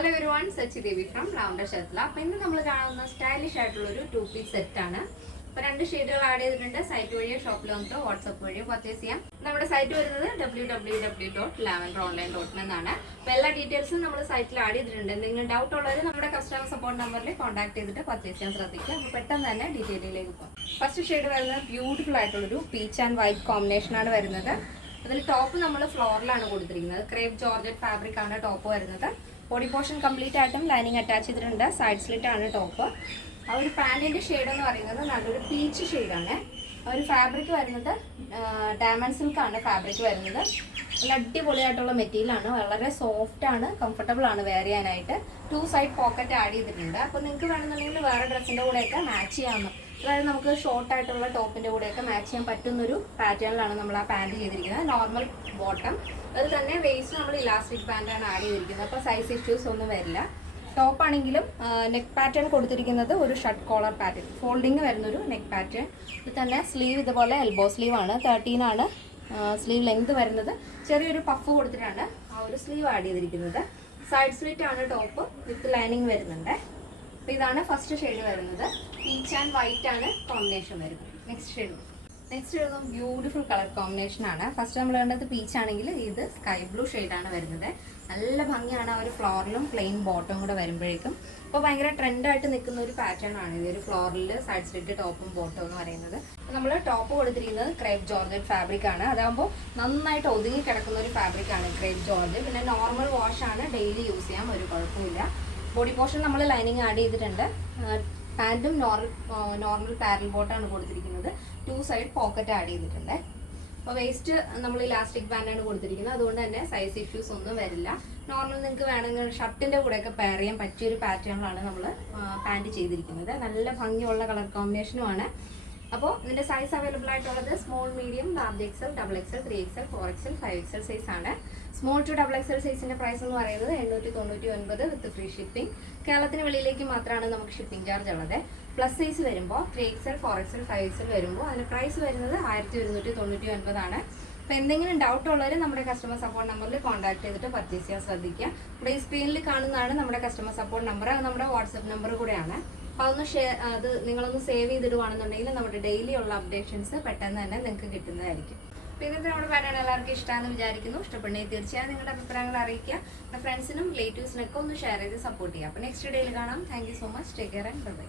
Hello everyone, Sachi Devi from Lavender Shatla. അപ്പോൾ ഇന്ന് നമ്മൾ കാണുന്ന സ്റ്റൈലിഷ് ആയിട്ടുള്ള ഒരു 2-piece സെറ്റ് ആണ്. അപ്പോൾ രണ്ട് ഷെയ്ഡുകൾ ആഡ് ചെയ്തിട്ടുണ്ട്. സൈറ്റ് വഴിയോ ഷോപ്പിൽ വന്നിട്ടോ വാട്സ്ആപ്പ് വഴിയോ പർച്ചേസ് ചെയ്യാം. നമ്മുടെ സൈറ്റ് വരുന്നത് www.lavenderonline.in എന്നാണ്. അപ്പോൾ എല്ലാ ഡീറ്റെയിൽസും നമ്മൾ സൈറ്റിൽ ആഡ് ചെയ്തിട്ടുണ്ട്. എന്തെങ്കിലും ഡൗട്ട് ഉള്ളവർ നമ്മുടെ കസ്റ്റമർ സപ്പോർട്ട് നമ്പറിൽ കോൺടാക്ട് ചെയ്തിട്ട് പർച്ചേസ് ചെയ്യാൻ ശ്രദ്ധിക്കുക. അപ്പോൾ പെട്ടെന്ന് തന്നെ ഡീറ്റെയിലിലേക്ക് പോകാം. ഫസ്റ്റ് ഷെയ്ഡ് വരുന്നത് ബ്യൂട്ടിഫുൾ ആയിട്ടുള്ളൊരു പീച്ച് ആൻഡ് വൈറ്റ് കോമ്പിനേഷനാണ് വരുന്നത്. അതിൽ ടോപ്പ് നമ്മൾ ഫ്ലോറിലാണ് കൊടുത്തിരിക്കുന്നത്. ക്രേപ്പ് ജോർജറ്റ് ഫാബ്രിക് ആണ് ടോപ്പ് വരുന്നത്. ബോഡി പോർഷൻ കംപ്ലീറ്റ് ആയിട്ടും ലൈനിങ് അറ്റാച്ച് ചെയ്തിട്ടുണ്ട്. സൈഡ് സ്ലിറ്റ് ആണ് ടോപ്പ്. ആ ഒരു പാൻറ്റിൻ്റെ ഷെയ്ഡ് എന്ന് പറയുന്നത് നല്ലൊരു പീച്ച് ഷെയ്ഡാണ്. ആ ഒരു ഫാബ്രിക് വരുന്നത് ഡയമണ്ട് സിൽക്ക് ആണ് ഫാബ്രിക് വരുന്നത്. നല്ല അടിപൊളിയായിട്ടുള്ള മെറ്റീരിയലാണ്. വളരെ സോഫ്റ്റ് ആണ്, കംഫർട്ടബിൾ ആണ് വെയർ ചെയ്യാനായിട്ട്. 2 സൈഡ് പോക്കറ്റ് ആഡ് ചെയ്തിട്ടുണ്ട്. അപ്പോൾ നിങ്ങൾക്ക് വേണമെന്നുണ്ടെങ്കിൽ വേറെ ഡ്രസ്സിൻ്റെ കൂടെയൊക്കെ മാച്ച് ചെയ്യാവുന്ന, അതായത് നമുക്ക് ഷോർട്ട് ആയിട്ടുള്ള ടോപ്പിൻ്റെ കൂടെയൊക്കെ മാച്ച് ചെയ്യാൻ പറ്റുന്നൊരു പാറ്റേണിലാണ് നമ്മൾ ആ പാൻറ്റ് ചെയ്തിരിക്കുന്നത്. നോർമൽ ബോട്ടം, അത് തന്നെ വേസ്റ്റ് നമ്മൾ ഇലാസ്റ്റിക് പാൻറ്റാണ് ആഡ് ചെയ്തിരിക്കുന്നത്. അപ്പോൾ സൈസ് ഇഷ്യൂസ് ഒന്നും വരില്ല. ടോപ്പ് ആണെങ്കിലും നെക്ക് പാറ്റേൺ കൊടുത്തിരിക്കുന്നത് ഒരു ഷർട്ട് കോളർ പാറ്റേൺ, ഫോൾഡിങ് വരുന്നൊരു നെക്ക് പാറ്റേൺ. ഇത് തന്നെ സ്ലീവ് ഇതുപോലെ എൽബോ സ്ലീവ് ആണ്. 13 ആണ് സ്ലീവ് ലെങ്ത് വരുന്നത്. ചെറിയൊരു പഫ് കൊടുത്തിട്ടാണ് ആ ഒരു സ്ലീവ് ആഡ് ചെയ്തിരിക്കുന്നത്. സൈഡ് സ്ലിറ്റ് ആണ് ടോപ്പ് വിത്ത് ലൈനിങ് വരുന്നുണ്ട്. അപ്പോൾ ഇതാണ് ഫസ്റ്റ് ഷെയ്ഡ് വരുന്നത്. പീച്ച് ആൻഡ് വൈറ്റ് ആണ് കോമ്പിനേഷൻ വരുന്നത്. Next shade beautiful colour combination ആണ്. ഫസ്റ്റ് നമ്മൾ കണ്ടത് പീച്ച് ആണെങ്കിൽ ഇത് സ്കൈ ബ്ലൂ ഷെയ്ഡാണ് വരുന്നത്. നല്ല ഭംഗിയാണ് ആ ഒരു ഫ്ലോറിലും പ്ലെയിൻ ബോട്ടം കൂടെ വരുമ്പോഴേക്കും. അപ്പോൾ ഭയങ്കര ട്രെൻഡായിട്ട് നിൽക്കുന്ന ഒരു പാറ്റേൺ ആണ് ഇത്. ഒരു ഫ്ലോറിൽ സൈഡ് സ്ലിറ്റ് ടോപ്പും ബോട്ടം എന്ന് പറയുന്നത്. നമ്മൾ ടോപ്പ് കൊടുത്തിരിക്കുന്നത് ക്രേപ്പ് ജോർജറ്റ് ഫാബ്രിക് ആണ്. അതാകുമ്പോൾ നന്നായിട്ട് ഒതുങ്ങി കിടക്കുന്ന ഒരു ഫാബ്രിക് ആണ് ക്രേപ്പ് ജോർജറ്റ്. പിന്നെ നോർമൽ വാഷ് ആണ്, ഡെയിലി യൂസ് ചെയ്യാം, ഒരു കുഴപ്പമില്ല. ബോഡി പോർഷൻ നമ്മൾ ലൈനിങ് ആഡ് ചെയ്തിട്ടുണ്ട്. പാൻറ്റും നോർമൽ പാരൽ ബോട്ടാണ് കൊടുത്തിരിക്കുന്നത്. 2 സൈഡ് പോക്കറ്റ് ആഡ് ചെയ്തിട്ടുണ്ട്. അപ്പോൾ വേസ്റ്റ് നമ്മൾ ഇലാസ്റ്റിക് പാൻറ്റാണ് കൊടുത്തിരിക്കുന്നത്. അതുകൊണ്ട് തന്നെ സൈസ് ഇഷ്യൂസ് ഒന്നും വരില്ല. നോർമൽ നിങ്ങൾക്ക് വേണമെങ്കിൽ ഷർട്ടിൻ്റെ കൂടെയൊക്കെ പെയർ ചെയ്യാൻ പറ്റിയൊരു പാറ്റേണിലാണ് നമ്മൾ പാൻറ്റ് ചെയ്തിരിക്കുന്നത്. നല്ല ഭംഗിയുള്ള കളർ കോമ്പിനേഷനുമാണ്. അപ്പോൾ ഇതിൻ്റെ സൈസ് അവൈലബിൾ ആയിട്ടുള്ളത് small, medium, large XL, double XL, 3XL, 4XL, 5XL size ആണ്. സ്മോൾ ടു ഡബിൾ എക്സൽ സൈസിൻ്റെ പ്രൈസ് എന്ന് പറയുന്നത് 899 വിത്ത് ഫ്രീ ഷിപ്പിംഗ്. കേരളത്തിന് വെളിയിലേക്ക് മാത്രമാണ് നമുക്ക് ഷിപ്പിംഗ് ചാർജ് ഉള്ളത്. പ്ലസ് സൈസ് വരുമ്പോൾ 3XL, 4XL, 5XL വരുമ്പോൾ അതിന് പ്രൈസ് വരുന്നത് 1199 ആണ്. അപ്പോൾ എന്തെങ്കിലും ഡൗട്ട് ഉള്ളവർ നമ്മുടെ കസ്റ്റമർ സപ്പോർട്ട് നമ്പറിൽ കോൺടാക്ട് ചെയ്തിട്ട് പർച്ചേസ് ചെയ്യാൻ ശ്രദ്ധിക്കുക. ഇവിടെ ഈ സ്ക്രീനിൽ കാണുന്നതാണ് നമ്മുടെ കസ്റ്റമർ സപ്പോർട്ട് നമ്പർ. അത് നമ്മുടെ വാട്സപ്പ് നമ്പർ കൂടെയാണ്. അപ്പോൾ അത് നിങ്ങളൊന്ന് സേവ് ചെയ്തിടുവാണെന്നുണ്ടെങ്കിൽ നമ്മുടെ ഡെയിലി ഉള്ള അപ്ഡേഷൻസ് പെട്ടെന്ന് തന്നെ നിങ്ങൾക്ക് കിട്ടുന്നതായിരിക്കും. അപ്പോൾ ഇന്നത്തെ നമ്മുടെ പാറ്റേൺ എല്ലാവർക്കും ഇഷ്ടമാണെന്ന് വിചാരിക്കുന്നു. ഇഷ്ടപ്പെടുന്നെങ്കിൽ തീർച്ചയായും നിങ്ങളുടെ അഭിപ്രായങ്ങൾ അറിയിക്കുക. ഫ്രണ്ട്സിനും റിലേറ്റീവ്സിനൊക്കെ ഒന്ന് ഷെയർ ചെയ്ത് സപ്പോർട്ട് ചെയ്യുക. അപ്പോൾ നെക്സ്റ്റ് ഡേയിൽ കാണാം. Thank you so much. Take care and by.